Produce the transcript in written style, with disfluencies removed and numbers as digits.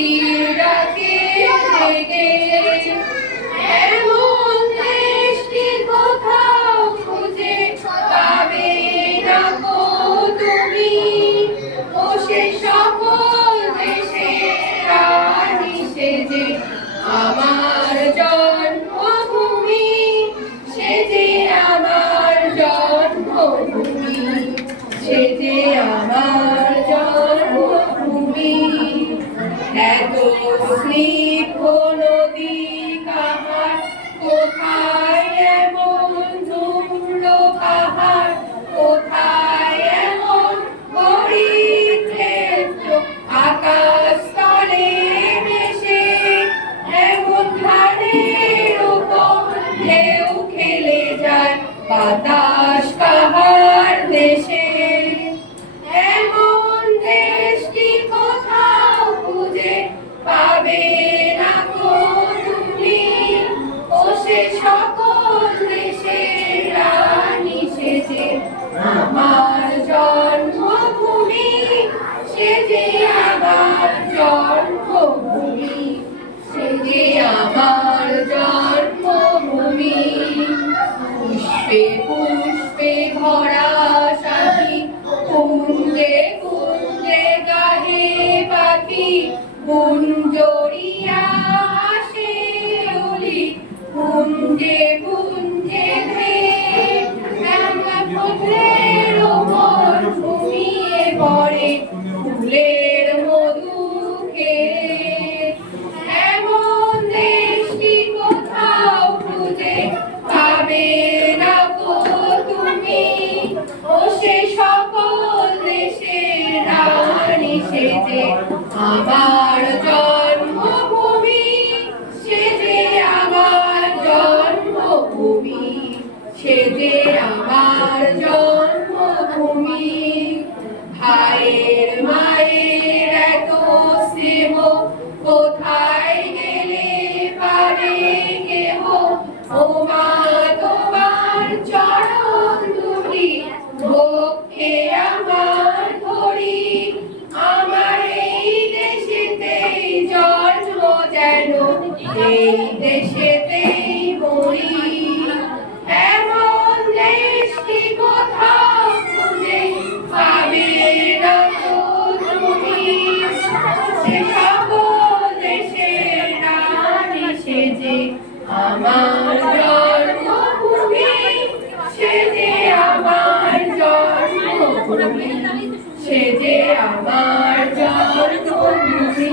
মুক্তির ডাকে জেগে এমন দেশটি কোথাও খুঁজে পাবে না গো তুমি। ও সে সকল দেশের রানী সেজে আমার জন্মভূমি, সে যে আমার জন্মভূমি, সে যে আমার জন্মভূমি। এত স্নিগ্ধ নদী কাহার, কোথায় এমন ধুম্র পাহাড়, কোথায় এমন বরিক্ষেত্র আকাশ স্তরে ভেসে, এমন ধারের উপর ঢেউ খেলে যায় বাতাস কাহার দেশে। এমন দেশটি কোথাও খুঁজে পাবে না গো তুমি। ও সে সকল দেশের রানী সেজে আমার জন্মভূমি, সে যে আমার জন্মভূমি, সে যে আমার জন্মভূমি। পুষ্পে পুষ্পে ভরা সাথী, কুঞ্জে কুঞ্জে গাহে পাখি, কুঞ্জরিয়া আসে ওলি, কুঞ্জে কুঞ্জে ফুলের ওপর ঘুমিয়ে পড়ে ফুলের মধু খেয়ে। এমন দেশটি কোথাও খুঁজে পাবে না গো তুমি। ও সে সকল দেশের রানী সেজে আমার জন্মভূমি, সে যে আমার জন্মভূমি, সে যে আমার জন্মভূমি। ভাইয়ের মায়ের এত স্নেহ কোথায় গেলে পারে কেহ, ও মা তোমার চরণ দুটি বক্ষে আমার ধরি। আমার এই দেশেতেই জন্ম যেন এই দেশেতেই মরি। এমন দেশটি কোথাও খুঁজে পাবে না গো তুমি। সে সকল দেশের রানী সেজে আমার জন্মভূমি, সে যে আমার জন্মভূমি, সে যে আমার জন্মভূমি।